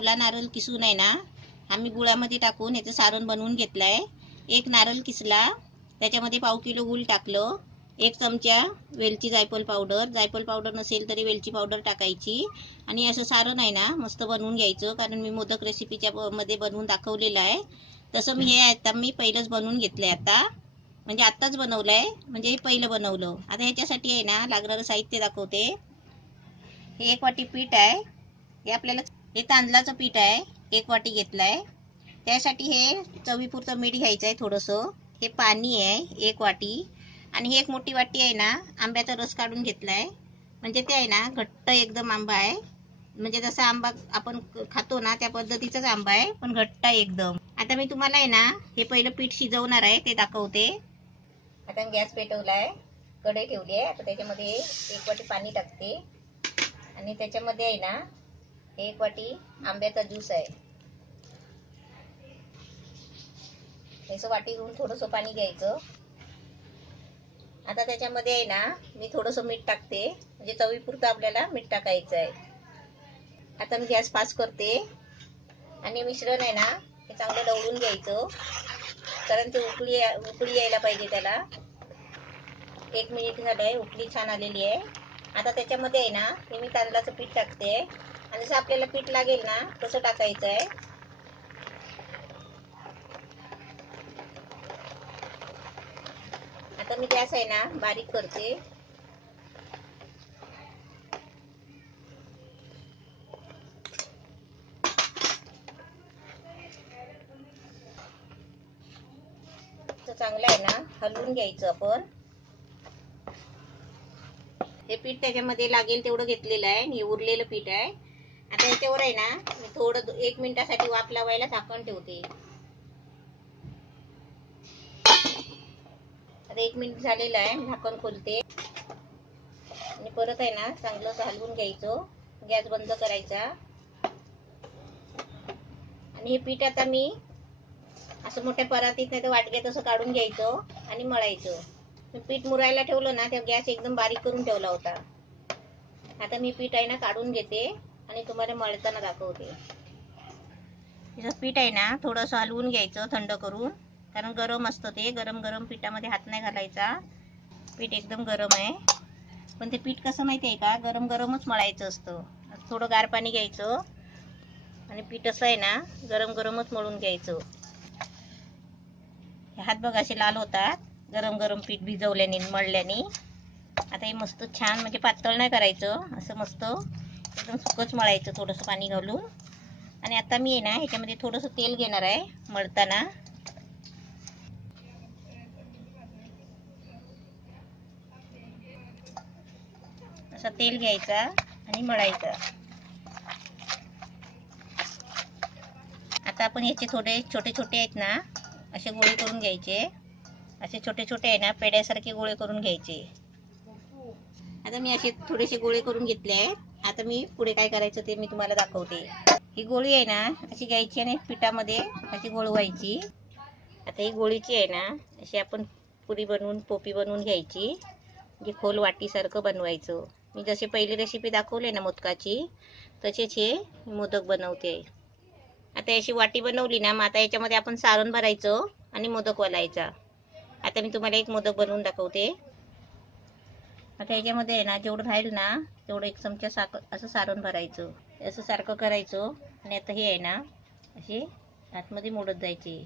ओला नारळ किसून आहे ना आम्ही गुळामध्ये टाकून याचं सारण बनवून घेतलंय। एक नारळ किसला, त्याच्यामध्ये पाव किलो गूळ टाकलं, 1 चमचा वेलची जायफळ पावडर नसेल तरी वेलची पावडर टाकायची आणि असं सारण आहे ना मस्त बनवून घ्यायचं। कारण मी मोदक रेसिपीच्या मध्ये बनवून दाखवलेलं आहे, तसं मी हे आता मी पहिलंच बनवून घेतलंय। आता म्हणजे आत्ताच बनवलंय, म्हणजे हे पहिलं बनवलं। आता ह्याच्यासाठी आहे ना लागणारं साहित्य दाखवते। हे 1 वाटी पीठ आहे, हे आपल्याला हे तांदळाचं पीठ आहे, 1 वाटी घेतलाय। त्यासाठी हे चवीपुरतं मीठ घ्यायचं आहे थोडंसं। हे पाणी आहे 1 वाटी आणि ही 1 मोठी वाटी आहे ना आंब्याचा रस काढून घेतलाय। म्हणजे ते आहे ना घट्ट एकदम आंबा आहे, म्हणजे जसा आंबा आपण खातो ना त्या पद्धतीचाच आंबा आहे, पण घट्ट आहे एकदम। आता मी तुम्हाला आहे ना हे पहिलं पीठ शिजवणार आहे ते दाखवते। आता गॅस पेटवलाय, कढई ठेवली आहे। आता त्याच्यामध्ये 1 वाटी पाणी टाकते आणि त्याच्यामध्ये आहे ना 1 वाटी आंब्याचा ज्यूस आहे। याचं वाटी घेऊन थोडंसं पाणी घ्यायचं। आता त्याच्यामध्ये आहे ना मी थोडंसं मीठ टाकते, म्हणजे चवीपुरतं आपल्याला मीठ टाकायचं आहे। आता मी गॅस फास्ट करते आणि मिश्रण आहे ना हे चांगलं ढवळून घ्यायचं, कारण ते उकळी यायला पाहिजे त्याला। 1 मिनिट झालंय, उकळी छान आलेली आहे। आता त्याच्यामध्ये आहे ना हे मी तांदळाचं पीठ टाकते आणि जसं आपल्याला पीठ लागेल ना तसं टाकायचं आहे। आता मी गॅस आहे ना बारीक करते। चांगलं आहे ना हलवून घ्यायचं आपण। हे पीठ त्याच्यामध्ये लागेल तेवढं घेतलेलं आहे, हे उरलेलं पीठ आहे। आता याच्यावर आहे ना मी थोडं 1 मिनिटासाठी वाफ लावायला झाकण ठेवते। आता 1 मिनिट झालेलं आहे, झाकण खोलते आणि परत आहे ना चांगलं हलवून घ्यायचं। गॅस बंद करायचा आणि हे पीठ आता मी असं मोठ्या परातीत नाही तर वाटग्यात असं काढून घ्यायचं आणि मळायचं। पीठ मुरायला ठेवलं ना तेव्हा गॅस एकदम बारीक करून ठेवला होता। आता मी पीठ आहे ना काढून घेते आणि तुम्हाला मळताना दाखवते। तिचं पीठ आहे ना थोडंसं हलवून घ्यायचं थंड करून, कारण गरम असतं ते। गरम गरम पिठामध्ये हात नाही घालायचा, पीठ एकदम गरम आहे। पण ते पीठ कसं माहिती आहे का, गरम गरमच मळायचं असतं। थोडं गार पाणी घ्यायचं आणि पीठ असं आहे ना गरम गरमच मळून घ्यायचं। हात बघ असे लाल होतात गरम गरम पीठ भिजवल्याने मळल्याने। आता हे मस्त छान, म्हणजे पातळ नाही करायचं, असं मस्त एकदम सुकंच मळायचं थोडंसं पाणी घालून। आणि आता मी आहे ना ह्याच्यामध्ये थोडंसं तेल घेणार आहे मळताना। असं तेल घ्यायचा आणि मळायचा। आता आपण याचे थोडे छोटे छोटे आहेत ना असे गोळे करून घ्यायचे। असे छोटे छोटे आहे ना पेड्यासारखे गोळे करून घ्यायचे। आता मी असे थोडेसे गोळे करून घेतले आहेत। आता मी पुढे काय करायचं ते मी तुम्हाला दाखवते। ही गोळी आहे ना अशी घ्यायची आणि पिठामध्ये अशी गोळवायची। आता ही गोळीची आहे ना अशी आपण पुरी बनवून पोपी बनवून घ्यायची, जी खोल वाटीसारखं बनवायचं। मी जशी पहिली रेसिपी दाखवली ना मोदकाची, तसेच हे मोदक बनवते। आता अशी वाटी बनवली ना, मग आता याच्यामध्ये आपण सारण भरायचं आणि मोदक वळायचा। आता मी तुम्हाला एक मोदक बनवून दाखवते। आता याच्यामध्ये आहे ना जेवढं राहील ना तेवढं 1 चमचा असं सारण भरायचं, असं सारखं करायचं। आणि आता हे आहे ना असे आतमध्ये मोडत जायचे।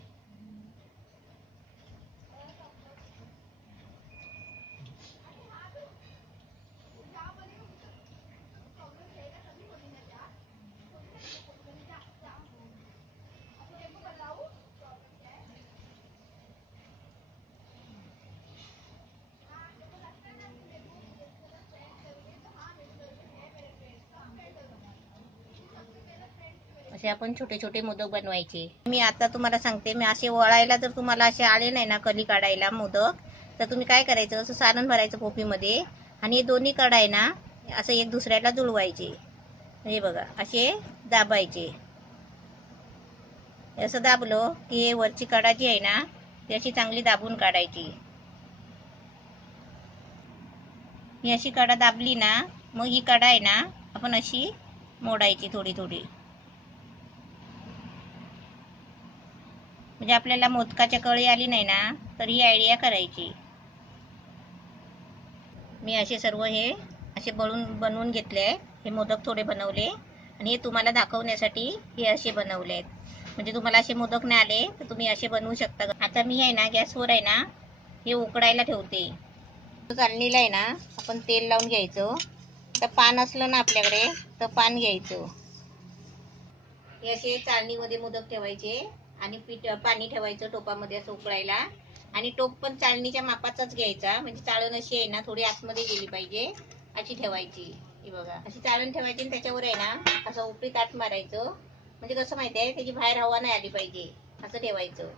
असे आपण छोटे छोटे मोदक बनवायचे। मी आता तुम्हाला सांगते, मी असे वळायला जर तुम्हाला असे आले नाही ना कली काढायला मोदक, तर तुम्ही काय करायचं, असं सारण भरायचं पोपीमध्ये आणि हे दोन्ही कडा आहे ना असं एक दुसऱ्याला जुळवायचे। हे बघा असे दाबायचे। असं दाबलं की वरची कडा जी आहे ना ती अशी चांगली दाबून काढायची। ही अशी कडा दाबली ना, मग ही कडा आहे ना आपण अशी मोडायची थोडी थोडी। म्हणजे आपल्याला मोदकाच्या कळी आली नाही ना, तर ही आयडिया करायची. मी असे सर्व हे असे बनवून घेतले. हे मोदक थोडे बनवले आणि हे तुम्हाला दाखवण्यासाठी हे असे बनवले आहेत. म्हणजे तुम्हाला असे मोदक नाही आले तर तुम्ही असे बनवू शकता. आता मी आहे ना गॅसवर आहे ना हे उकडायला ठेवते. चालणीला आहे ना आपण तेल लावून घ्यायचं. तर पान असलं ना आपल्याकडे तर पान घ्यायचं. हे असे चाळणीमध्ये मोदक ठेवायचे आणि पाणी ठेवायचं टोपामध्ये असं उकळायला. आणि टोप पण चाळणीच्या मापाचाच घ्यायचा. म्हणजे चाळण अशी आहे ना थोडी आतमध्ये गेली पाहिजे अशी ठेवायची. हे बघा अशी चाळण ठेवायची आणि त्याच्यावर आहे ना असं उपरी ताट मारायचं. म्हणजे कसं माहिती आहे त्याची बाहेर हवा नाही आली पाहिजे असं ठेवायचं.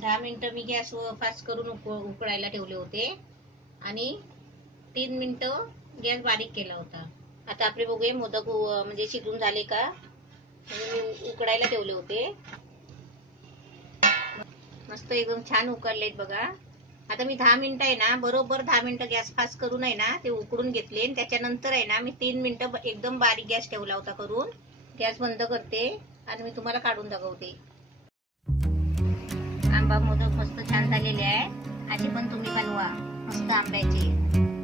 10 मिनिटं मी गॅस फास्ट करून उकळायला ठेवले होते आणि 3 मिनिटं गॅस बारीक केला होता. आता आपले बघूया मोदक म्हणजे शिजून झाले का. म्हणजे मी उकडायला ठेवले होते. मस्त एकदम छान उकडलेत बघा. आता मी 10 मिनिटं आहे ना बरोबर 10 मिनिटं गॅस फास्ट करून आहे ना ते उकडून घेतले. आणि त्याच्यानंतर आहे ना मी 3 मिनिटं एकदम बारीक गॅस ठेवला होता करून. गॅस बंद करते आणि मी तुम्हाला काढून दाखवते. आंबा मोदक मस्त छान झालेले आहे. असे पण तुम्ही बनवा मस्त आंब्याचे.